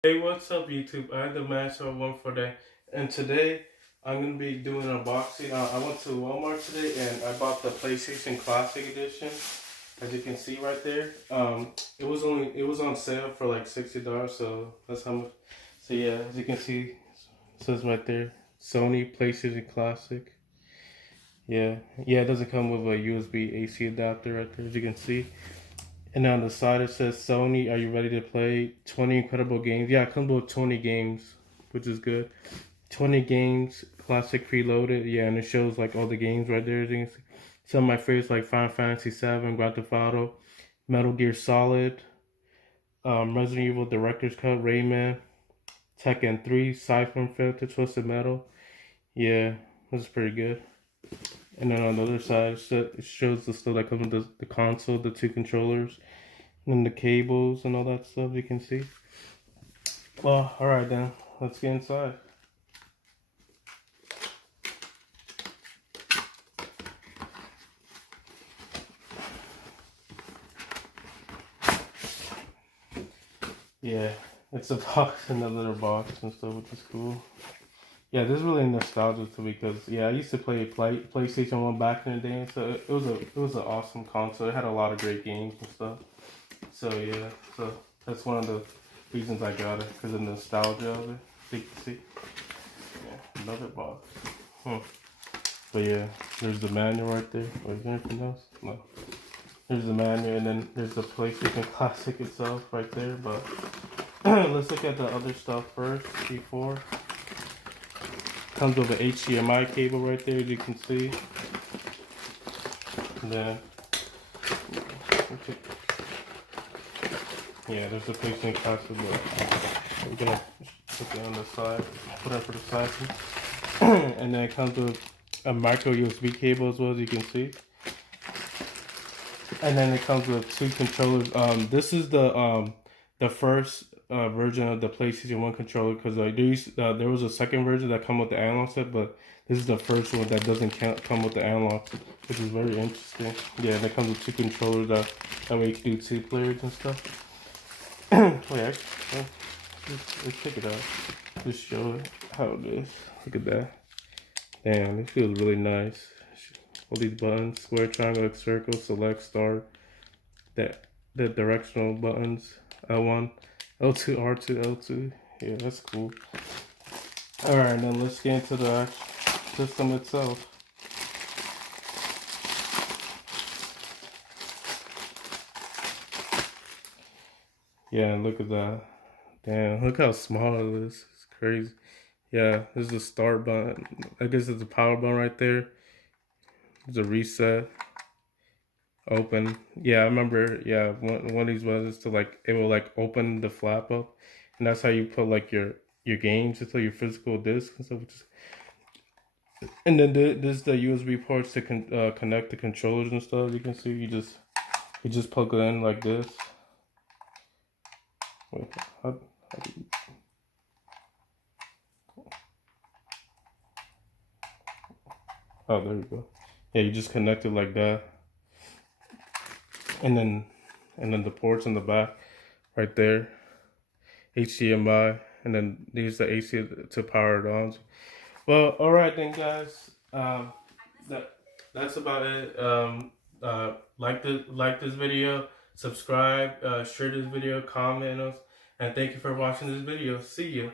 Hey, what's up, YouTube? I had the Master one for that, and today I'm gonna be doing an unboxing. I went to Walmart today and I bought the PlayStation Classic Edition. As you can see right there, it was on sale for like $60, so that's how much. So yeah, as you can see, it says right there, Sony PlayStation Classic. Yeah, it doesn't come with a USB AC adapter right there, as you can see. And on the side it says, Sony, are you ready to play 20 incredible games? Yeah, it comes with 20 games, which is good. 20 games, classic preloaded. Yeah, and it shows like all the games right there. Some of my favorites like Final Fantasy 7, Grand Theft Auto, Metal Gear Solid, Resident Evil Director's Cut, Rayman, Tekken 3, Cypher 5, Twisted Metal. Yeah, this is pretty good. And then on the other side, it shows the stuff that comes with the console, the two controllers, and the cables and all that stuff you can see. Well, alright then, let's get inside. Yeah, it's a box in the little box and stuff, which is cool. Yeah, this is really nostalgic to me because I used to play PlayStation 1 back in the day, so it was an awesome console. It had a lot of great games and stuff. So yeah, so that's one of the reasons I got it, because of the nostalgia of it. So you can see, yeah, another box. But yeah, there's the manual right there. Oh, is there anything else? No. There's the manual, and then there's the PlayStation Classic itself right there. But let's look at the other stuff first before. Comes with an HDMI cable right there, as you can see. And then, yeah, there's the PlayStation Classic. But we're gonna put it on the side, put it for the side. And then it comes with a micro USB cable as well, as you can see. And then it comes with two controllers. This is the first version of the PlayStation 1 controller, because like there was a second version that come with the analog set, but this is the first one that doesn't come with the analog, which is very interesting. Yeah, and it comes with two controllers that way you can do two players and stuff. Wait, let's check it out. Just show it how it is. Look at that. Damn, it feels really nice. All these buttons: square, triangle, circle, select, start. The directional buttons: L1, L2, R2, L2. Yeah, that's cool. All right, then let's get into the system itself. Yeah, look at that. Damn, look how small it is. It's crazy. Yeah, this is the start button. I guess it's the power button right there. There's a reset. Open. Yeah, I remember. Yeah, one of these was to like, it will like open the flap up, and that's how you put like your games into your physical disc and stuff. And then this is the USB ports to connect the controllers and stuff. You can see you just plug it in like this. Wait, oh, there you go. Yeah, you just connect it like that, and then the ports in the back, right there, HDMI, and then there's the AC to power it on. Well, all right then, guys. That's about it. Like this video, subscribe, share this video, comment us, and thank you for watching this video. See you.